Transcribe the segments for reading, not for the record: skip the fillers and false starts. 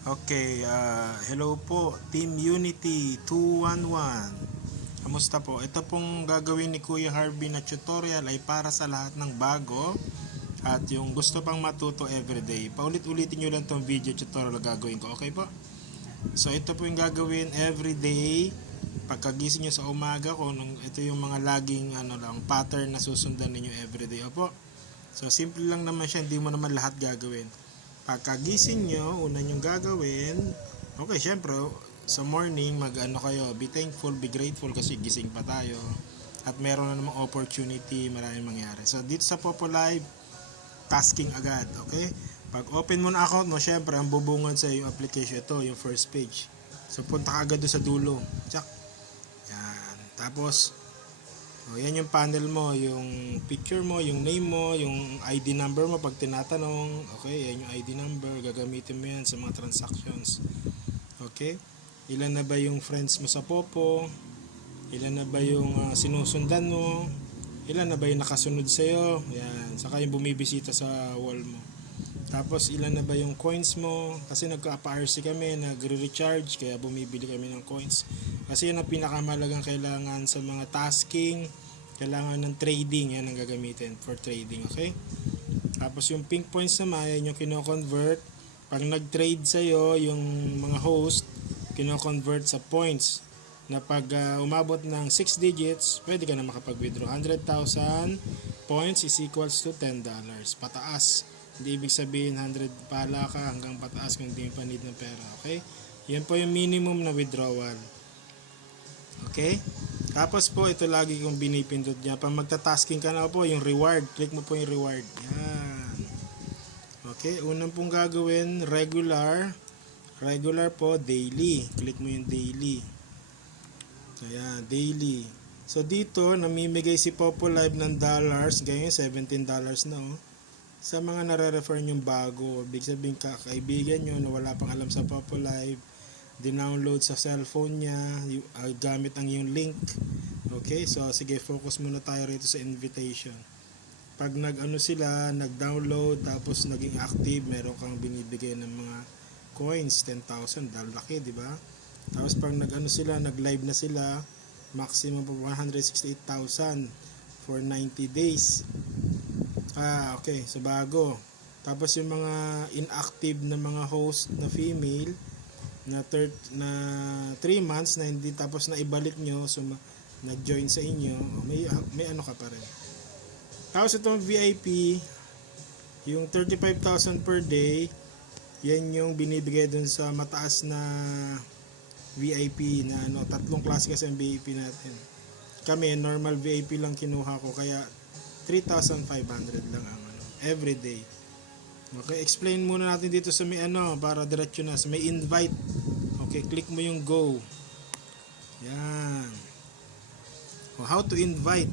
Okay, hello po, Team Unity 211. Kamusta po? Ito pong gagawin ni Kuya Harvey na tutorial ay para sa lahat ng bago at yung gusto pang matuto everyday. Paulit-ulitin nyo lang tong video tutorial na gagawin ko, okay po? So ito po yung gagawin everyday. Pagkagising nyo sa umaga ko, ito yung mga laging pattern na susundan ninyo everyday. Opo? So simple lang naman siya, hindi mo naman lahat gagawin. Pagkagising nyo, una nyong gagawin, okay, syempre, sa morning, kayo, be thankful, be grateful kasi gising pa tayo. At meron na namang opportunity, maraming mangyari. So, dito sa Popo Live, tasking agad, okay? Pag open mo na account mo, syempre, ang bubungad sa yung application, ito, yung first page. So, punta ka agad doon sa dulo. Check. Yan. Tapos, yan yung panel mo, yung picture mo, yung name mo, yung ID number mo pag tinatanong. Okay, yan yung ID number. Gagamitin mo yan sa mga transactions. Okay? Ilan na ba yung friends mo sa Popo? Ilan na ba yung sinusundan mo? Ilan na ba yung nakasunod sa'yo? Yan. Saka yung bumibisita sa wall mo. Tapos ilan na ba yung coins mo? Kasi nagka-RC kami, nagre-recharge, kaya bumibili kami ng coins. Kasi yan ang pinakamalagang kailangan sa mga tasking, kailangan ng trading, yan ang gagamitin for trading, okay? Tapos yung pink points naman, yan yung kino-convert. Pag nag-trade sa'yo, yung mga host, kino-convert sa points. Na pag umabot ng 6 digits, pwede ka na makapag-withdraw. 100,000 points is equals to $10. Pataas. Hindi ibig sabihin 100 pala ka hanggang pataas kung hindi mo pa need ng pera. Okay? Yan po yung minimum na withdrawal. Okay? Tapos po, ito lagi kong binipindot dyan. Pag magta-tasking ka na po, yung reward. Click mo po yung reward. Yan. Okay? Unang pong gagawin, regular. Regular po, daily. Click mo yung daily. Ayan, daily. So dito, namimigay si Popo Live ng dollars. Ganyan, $17 na oh. Sa mga nare-refer nyong bago, ibig sabihin kakaibigan nyo na wala pang alam sa Popo Live, dinownload sa cellphone niya, gamit ang yung link. Okay, so sige, focus muna tayo rito sa invitation. Pag sila, nag-download, tapos naging active, meron kang binibigay ng mga coins, 10,000, laki, di ba? Tapos pag sila, nag-live na sila, maximum po 168,000 for 90 days. Okay, so bago. Tapos yung mga inactive na mga host na female na 3 months na hindi, tapos na ibalik nyo, so nag-join sa inyo, may ano ka pa rin. Tapos itong VIP, yung 35,000 per day, yan yung binibigay dun sa mataas na VIP na tatlong klase kasi ang VIP natin. Kami, normal VIP lang kinuha ko, kaya 3,500 lang ang everyday. Okay, explain muna natin dito sa may para diretso na sa may invite. Okay, click mo yung go. Yan. How to invite.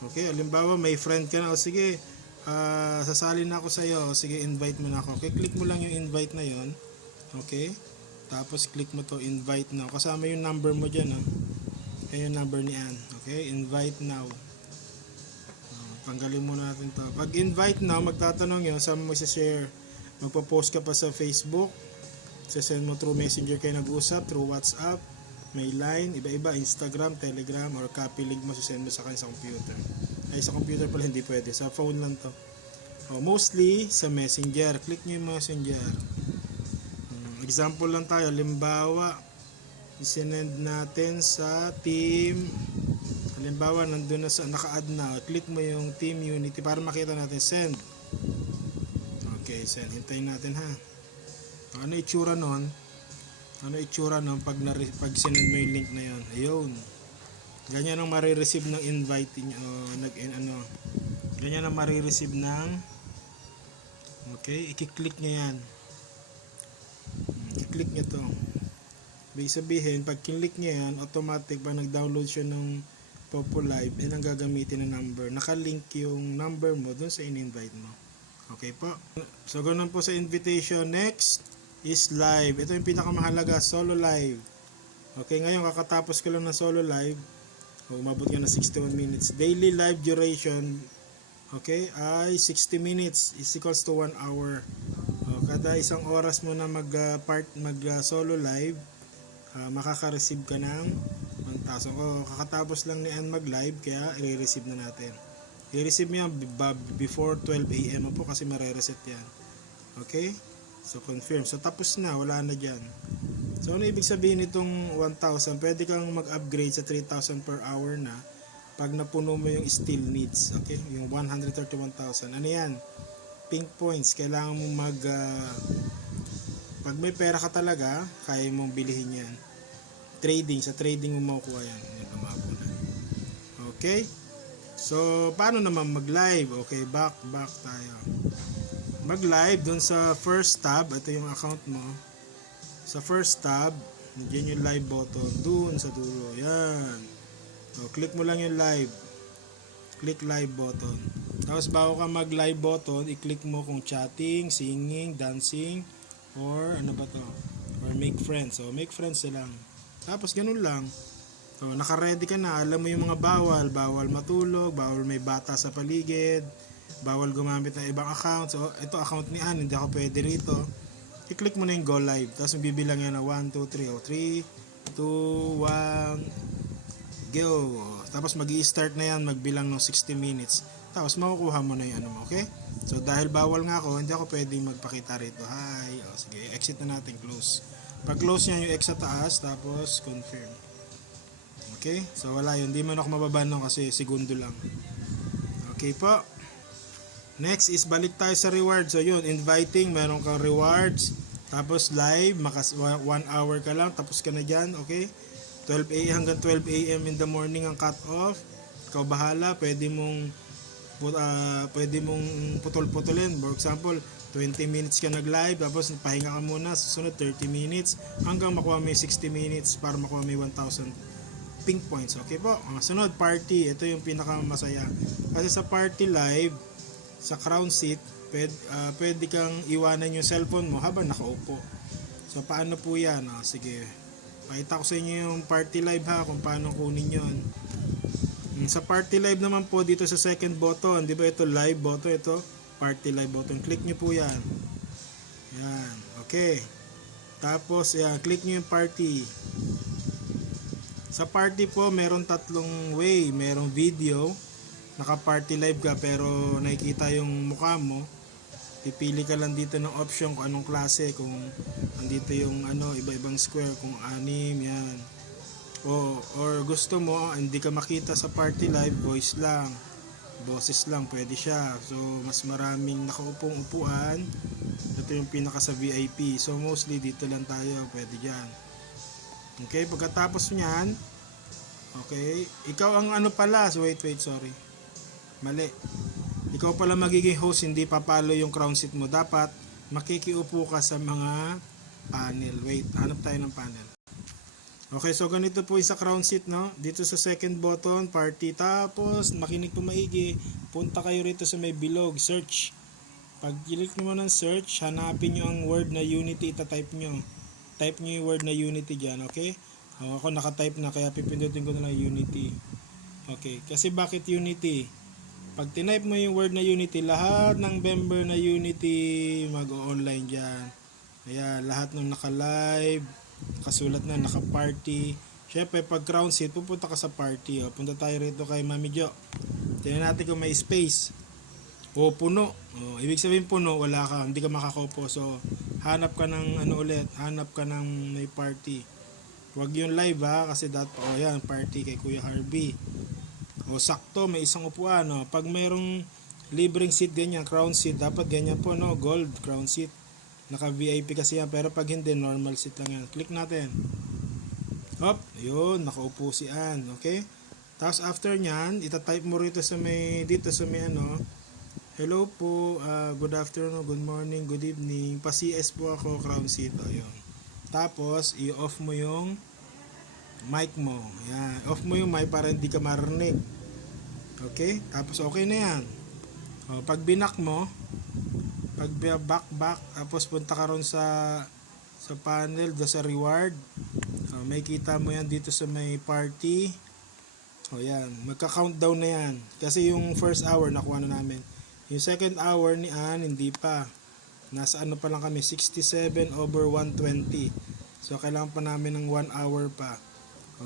Okay, halimbawa may friend ka na, sige, sasali na ako sa iyo, sige, invite mo na ako. Okay, click mo lang yung invite na yon. Okay, tapos click mo to invite now, kasama yung number mo dyan. Yung number ni Ann. Okay, invite now. Tanggalin muna natin to. Pag invite now, magtatanong yun, saan mo i-share? Magpo-post ka pa sa Facebook, send mo through Messenger kayo nag-usap, through WhatsApp, may Line, iba-iba, Instagram, Telegram, or copy link mo, send mo sa kanya sa computer. Ay, sa computer pala hindi pwede, sa phone lang to. Mostly sa Messenger. Click nyo yung Messenger. Example lang tayo, limbawa, isinend natin sa team. Halimbawa, nandun na sa naka-add na, click mo yung Team Unity para makita natin, send. Okay, send. Hintayin natin ha. Ano itsura nun? Pag sinend mo yung link na yun? Ayun. Ganyan ang marireceive ng invite niyo, ganyan ang marireceive ng, okay, i-click niya yan. I-click niya to. Ibig sabihin, pag kinlik niya yan, automatic pa nag-download siya ng Popo Live, yan ang gagamitin na number. Nakalink yung number mo dun sa in-invite mo. Okay po. So, ganun po sa invitation. Next is live. Ito yung pinakamahalaga, solo live. Okay, ngayon kakatapos ko lang ng solo live. Umabot ka na 61 minutes. Daily live duration, okay, ay 60 minutes is equals to 1 hour. Okay. Kada isang oras mo na solo live, makaka-receive ka ng 1,000. O kakatapos lang ni Ann mag-live, kaya i-receive na natin. I-receive mo yan before 12 AM po kasi mare-reset yan. Okay? So confirm. So tapos na, wala na dyan. So ano ibig sabihin itong 1,000? Pwede kang mag-upgrade sa 3,000 per hour na pag napuno mo yung still needs. Okay? Yung 131,000. Ano yan? Pink points. Kailangan mo pag may pera ka talaga, kaya mong bilihin yan. Trading. Sa trading mo makukuha yan. Okay? So, paano naman mag-live? Okay, back tayo. Mag-live dun sa first tab. Ito yung account mo. Sa first tab, nandiyan yung live button. Dun sa dulo. Yan. So, click mo lang yung live. Click live button. Tapos bago ka mag-live button, i-click mo kung chatting, singing, dancing, or ano ba to? Or make friends. So, make friends lang. Tapos ganun lang. So, naka-ready ka na. Alam mo yung mga bawal. Bawal matulog, bawal may bata sa paligid, bawal gumamit ng ibang account. So, ito account ni Ann, hindi ako pwede rito. I-click mo na yung go live. Tapos bibilang yan na 1, 2, 3. O, 3, 2, 1, go. Tapos mag-i-start na yan, magbilang ng 60 minutes. Tapos makukuha mo na yung ano mo, okay? So, dahil bawal nga ako, hindi ako pwede magpakita rito. Hi. O, sige, exit na natin, close. Pag close niya yung X sa taas, tapos confirm. Okay? So wala yun. Hindi man ako mababan nun kasi segundo lang. Okay po. Next is balik tayo sa rewards. So yun, inviting. Meron kang rewards. Tapos live. 1 hour ka lang. Tapos ka na dyan. Okay? 12 AM hanggang 12 AM in the morning ang cut off. Ikaw bahala. Pwede mong putol-putulin. For example, 20 minutes ka nag-live. Tapos pahinga ka muna. Susunod 30 minutes. Hanggang makuha mo yung 60 minutes para makuha mo yung 1,000 pink points. Okay po. Ang sunod, party. Ito yung pinakamasaya. Kasi sa party live, sa crown seat, pwede kang iwanan yung cellphone mo habang nakaupo. So, paano po yan? Sige. Pakita ko sa inyo yung party live ha, kung paano kunin yun. Sa party live naman po, dito sa second button, di ba ito live button, ito party live button. Click nyo po yan. Yan. Okay. Tapos, yan, click nyo yung party. Sa party po, meron tatlong way. Merong video, naka-party live ka pero nakikita yung mukha mo. Pipili ka lang dito ng option kung anong klase, kung andito yung iba-ibang square, kung anim, yan. Or gusto mo, hindi ka makita sa party live, voice lang. Boses lang, pwede siya. So, mas maraming nakaupong upuan. Ito yung pinaka sa VIP. So, mostly dito lang tayo, pwede dyan. Okay, pagkatapos niyan, okay, ikaw ang pala, so wait, sorry. Mali. Ikaw pala magiging host, hindi papalo yung crown seat mo. Dapat makikiupo ka sa mga panel. Wait, hanap tayo ng panel. Okay, so ganito po yung sa crown seat, no? Dito sa second button, party. Tapos, makinig po maigi. Punta kayo rito sa may bilog, search. Pag click mo ng search, hanapin nyo ang word na Unity, itatype nyo. Type nyo yung word na Unity dyan, okay? Ako naka-type na, kaya pipindutin ko na lang Unity. Okay, kasi bakit Unity? Pag tinype mo yung word na Unity, lahat ng member na Unity mag-online dyan. Ayan, lahat ng naka-live, nakasulat na, naka-party. Siyempre, pag crown seat, pupunta ka sa party. Punta tayo rito kay Mami Jo. Tingnan natin kung may space. O puno. Ibig sabihin puno, wala ka, hindi ka makakaupo. So, hanap ka ng hanap ka ng may party. Huwag yung live ha, kasi yan, party kay Kuya Harvey. O sakto, may isang upuan. Pag mayroong libreng seat ganyan, crown seat, dapat ganyan po, gold crown seat. Naka VIP kasi yan, pero pag hindi, normal seat lang yan. Click natin. Hop, yun, nakaupo si Ann, okay? Tapos after nyan, itatype mo rito sa may, hello po, good afternoon, good morning, good evening. Pa-CS po ako, crown seat. Ayun. Tapos, i-off mo yung mic mo. Yan. Off mo yung mic para hindi ka marinig. Okay? Tapos, okay na yan. Pag binak mo, pag back, tapos punta ka ron sa panel, sa reward. May kita mo yan dito sa may party. Yan. Magka-countdown na yan. Kasi yung first hour, nakuha na namin. Yung second hour ni Ann, hindi pa. Nasa ano pa lang kami, 67/120. So kailangan pa namin ng 1 hour pa.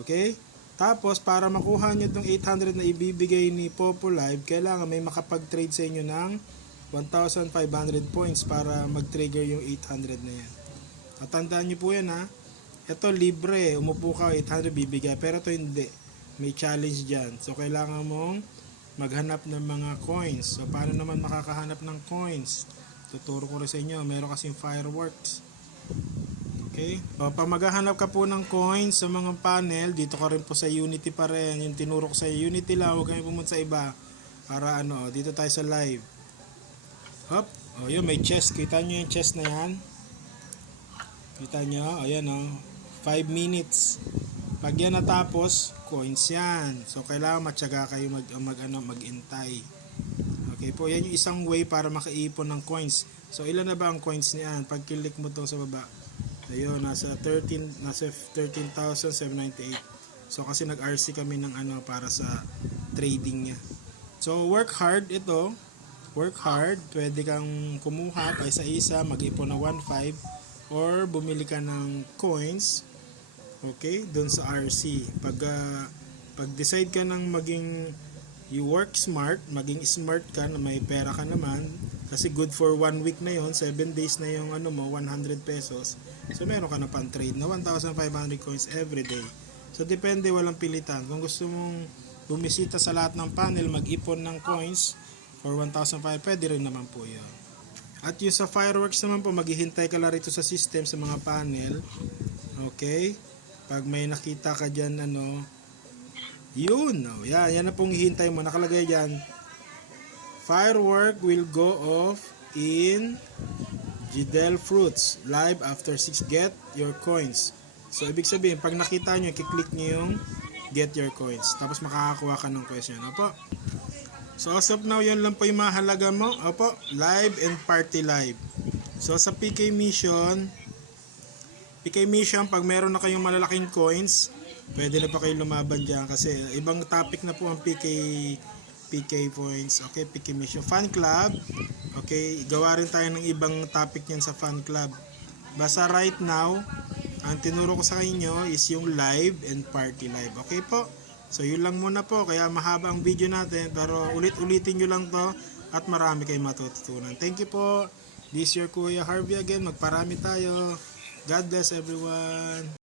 Okay? Tapos para makuha nyo itong 800 na ibibigay ni Popo Live, kailangan may makapag-trade sa inyo ng 1,500 points para mag-trigger yung 800 na yan. At tandaan nyo po yan ha. Ito libre, umupo ka 800 bibigay, pero ito hindi. May challenge dyan. So kailangan mong maghanap ng mga coins. So paano naman makakahanap ng coins? Tuturo ko rin sa inyo. Meron kasing fireworks. Okay? So, pag maghahanap ka po ng coins sa mga panel, dito ka rin po sa Unity pa rin. Yung tinuro ko sa Unity lang, huwag kayo pumunta sa iba. Para ano, dito tayo sa live. Hop. O yun, may chest. Kita nyo yung chest na yan? Kita nyo? Ayan o. 5 minutes. Pag yan natapos, coins yan. So, kailangan matyaga kayo mag-intay. Okay po, yan yung isang way para makaipon ng coins. So, ilan na ba ang coins niyan? Pag click mo to sa baba. Ayun, nasa 13,798. So, kasi nag-RC kami ng ano para sa trading niya. So, work hard ito. Work hard. Pwede kang kumuha pa isa-isa, mag-ipon na 1.5 or bumili ka ng coins. Okay, doon sa RC. Pag decide ka ng maging you work smart, maging smart ka na may pera ka naman, kasi good for 1 week na yon, 7 days na yung ano mo, 100 pesos. So meron ka na pang trade na 1,500 coins every day. So depende, walang pilitan. Kung gusto mong bumisita sa lahat ng panel, mag-ipon ng coins for 1,500, pwede rin naman po yun. At yung sa fireworks naman po, maghihintay ka lang rito sa system sa mga panel. Okay? Pag may nakita ka dyan, ano, yun, oh, yan na pong hihintay mo. Nakalagay dyan, firework will go off in Gidel Fruits live after 6. Get your coins. So, ibig sabihin, pag nakita nyo, kiklik nyo yung get your coins. Tapos makakakuha ka ng coins yun. Opo. So, as of now, yun lang po yung mahalaga mo. Opo, live and party live. So, sa PK Mission, pag meron na kayong malalaking coins, pwede na pa kayo lumaban dyan kasi ibang topic na po ang PK points. Okay, PK Mission. Fan Club. Okay, gawa rin tayo ng ibang topic yan sa Fan Club. Basta right now, ang tinuro ko sa inyo is yung live and party live. Okay po? So yun lang muna po. Kaya mahaba ang video natin, pero ulit-ulitin nyo lang to at marami kayong matututunan. Thank you po. This is your Kuya Harvey again. Magparami tayo. God bless everyone.